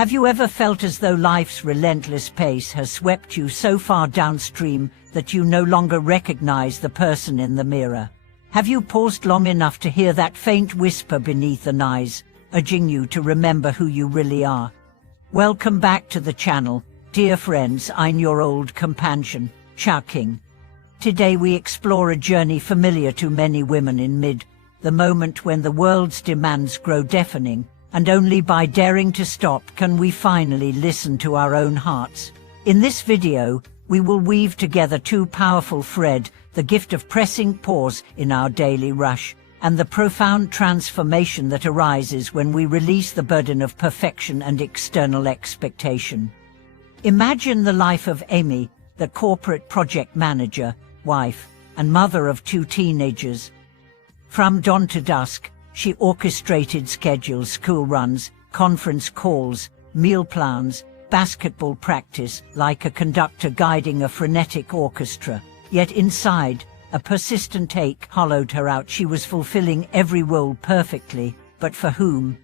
Have you ever felt as though life's relentless pace has swept you so far downstream that you no longer recognize the person in the mirror? Have you paused long enough to hear that faint whisper beneath the eyes, urging you to remember who you really are? Welcome back to the channel, dear friends. I'm your old companion, Chow King. Today we explore a journey familiar to many women in the moment when the world's demands grow deafening, and only by daring to stop can we finally listen to our own hearts. In this video, we will weave together two powerful threads: the gift of pressing pause in our daily rush, and the profound transformation that arises when we release the burden of perfection and external expectation. Imagine the life of Amy, the corporate project manager, wife, and mother of two teenagers. From dawn to dusk, she orchestrated schedules, school runs, conference calls, meal plans, basketball practice, like a conductor guiding a frenetic orchestra. Yet inside, a persistent ache hollowed her out. She was fulfilling every role perfectly, but for whom?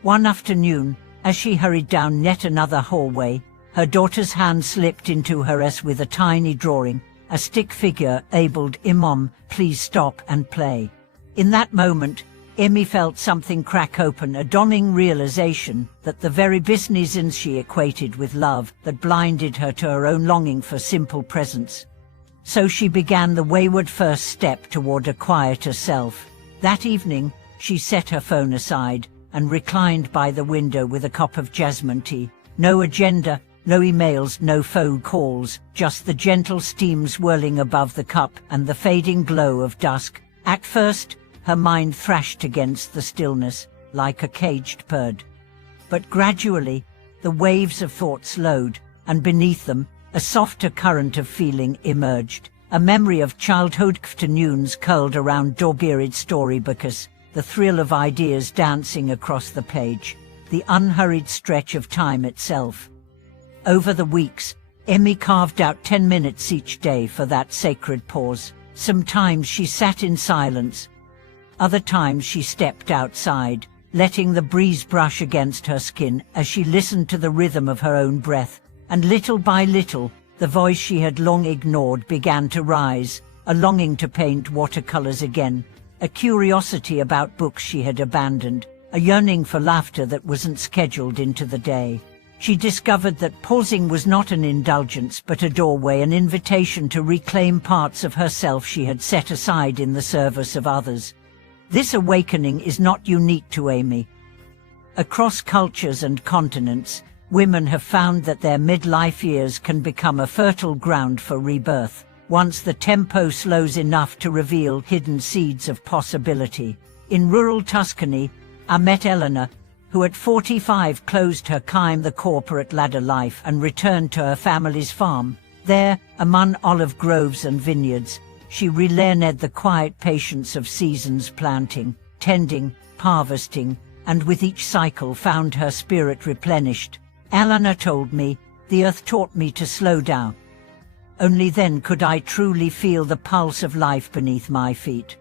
One afternoon, as she hurried down yet another hallway, her daughter's hand slipped into hers with a tiny drawing, a stick figure labeled "Mom, please stop and play." In that moment, Amy felt something crack open, a dawning realization that the very business she equated with love that blinded her to her own longing for simple presence. So she began the wayward first step toward a quieter self. That evening, she set her phone aside and reclined by the window with a cup of jasmine tea. No agenda, no emails, no phone calls, just the gentle steam swirling above the cup and the fading glow of dusk. At first, her mind thrashed against the stillness, like a caged bird. But gradually, the waves of thought slowed, and beneath them, a softer current of feeling emerged. A memory of childhood afternoons curled around dog-eared storybooks, the thrill of ideas dancing across the page, the unhurried stretch of time itself. Over the weeks, Amy carved out 10 minutes each day for that sacred pause. Sometimes she sat in silence. Other times she stepped outside, letting the breeze brush against her skin as she listened to the rhythm of her own breath. And little by little, the voice she had long ignored began to rise, a longing to paint watercolors again, a curiosity about books she had abandoned, a yearning for laughter that wasn't scheduled into the day. She discovered that pausing was not an indulgence but a doorway, an invitation to reclaim parts of herself she had set aside in the service of others. This awakening is not unique to Amy. Across cultures and continents, women have found that their midlife years can become a fertile ground for rebirth, once the tempo slows enough to reveal hidden seeds of possibility. In rural Tuscany, I met Eleanor, who at 45 closed her the corporate ladder life and returned to her family's farm. There, among olive groves and vineyards, she relearned the quiet patience of seasons, planting, tending, harvesting, and with each cycle found her spirit replenished. Eleanor told me, "The earth taught me to slow down. Only then could I truly feel the pulse of life beneath my feet."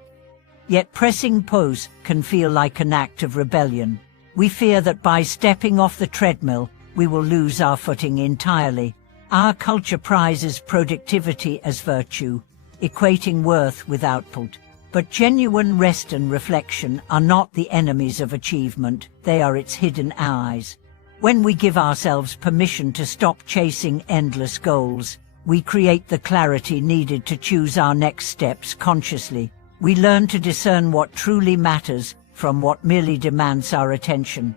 Yet pressing pause can feel like an act of rebellion. We fear that by stepping off the treadmill, we will lose our footing entirely. Our culture prizes productivity as virtue, equating worth with output. But genuine rest and reflection are not the enemies of achievement, they are its hidden allies. When we give ourselves permission to stop chasing endless goals, we create the clarity needed to choose our next steps consciously. We learn to discern what truly matters from what merely demands our attention.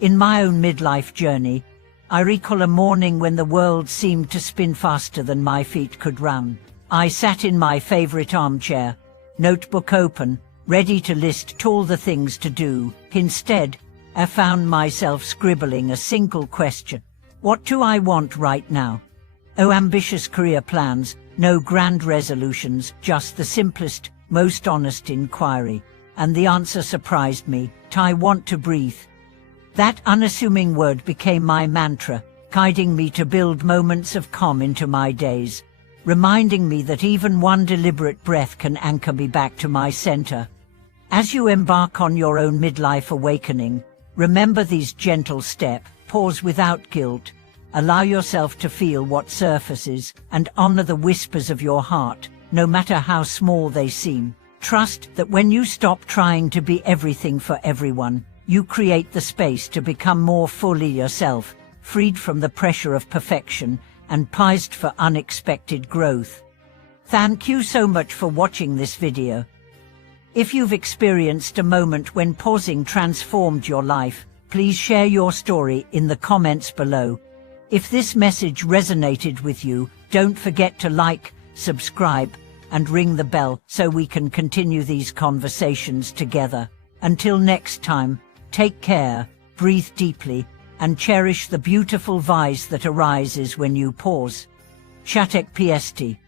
In my own midlife journey, I recall a morning when the world seemed to spin faster than my feet could run. I sat in my favorite armchair, notebook open, ready to list all the things to do. Instead, I found myself scribbling a single question: what do I want right now? No ambitious career plans, no grand resolutions, just the simplest, most honest inquiry. And the answer surprised me: I want to breathe. That unassuming word became my mantra, guiding me to build moments of calm into my days, reminding me that even one deliberate breath can anchor me back to my center. As you embark on your own midlife awakening, remember these gentle steps: Pause without guilt. Allow yourself to feel what surfaces and honor the whispers of your heart, no matter how small they seem. Trust that when you stop trying to be everything for everyone, you create the space to become more fully yourself, freed from the pressure of perfection and poised for unexpected growth. Thank you so much for watching this video. If you've experienced a moment when pausing transformed your life, please share your story in the comments below. If this message resonated with you, don't forget to like, subscribe, and ring the bell so we can continue these conversations together. Until next time, take care, breathe deeply, and cherish the beautiful vibes that arises when you pause. Chatek PST.